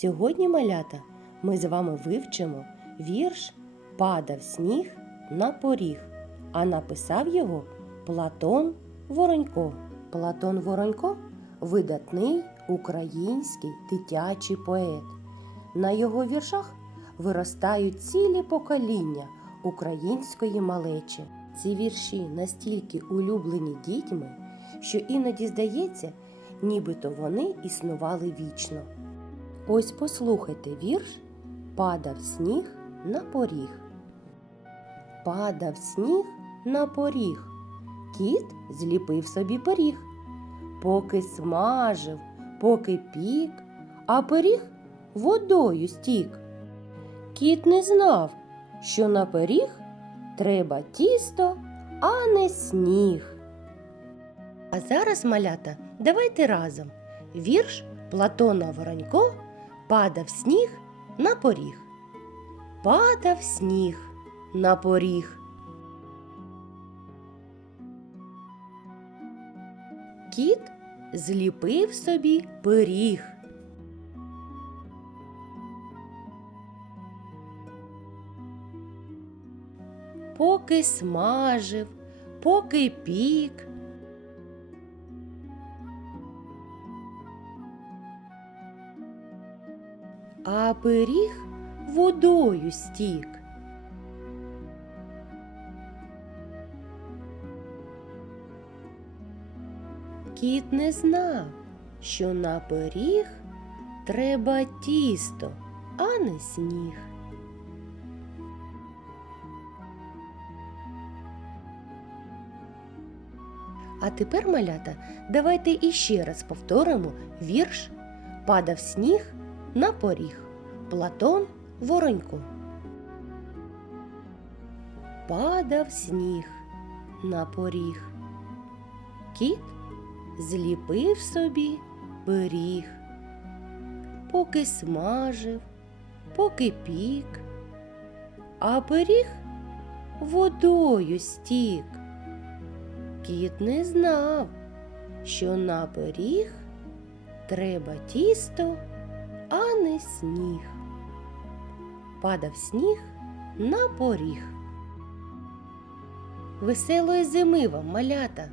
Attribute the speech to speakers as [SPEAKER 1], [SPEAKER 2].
[SPEAKER 1] Сьогодні, малята, ми з вами вивчимо вірш Падав сніг на поріг, а написав його Платон Воронько. Платон Воронько видатний український дитячий поет. На його віршах виростають цілі покоління української малечі. Ці вірші настільки улюблені дітьми, що іноді здається, нібито вони існували вічно. Ось послухайте вірш Падав сніг на поріг. Падав сніг на поріг. Кіт зліпив собі пиріг. Поки смажив, поки пік, а пиріг водою стік. Кіт не знав, що на пиріг треба тісто, а не сніг. А зараз, малята, давайте разом. Вірш Платона Воронько Падав сніг на поріг. Падав сніг на поріг. Кіт зліпив собі пиріг. Поки смажив, поки пік. А пиріг водою стік. Кіт не знав, що на пиріг треба тісто, а не сніг. А тепер, малята, давайте іще раз повторимо вірш Падав сніг на поріг. Платон Воронько. Падав сніг на поріг. Кіт зліпив собі пиріг. Поки смажив, поки пік, а пиріг водою стік. Кіт не знав, що на пиріг треба тісто а не сніг. Падав сніг на поріг. Веселої зими вам, малята!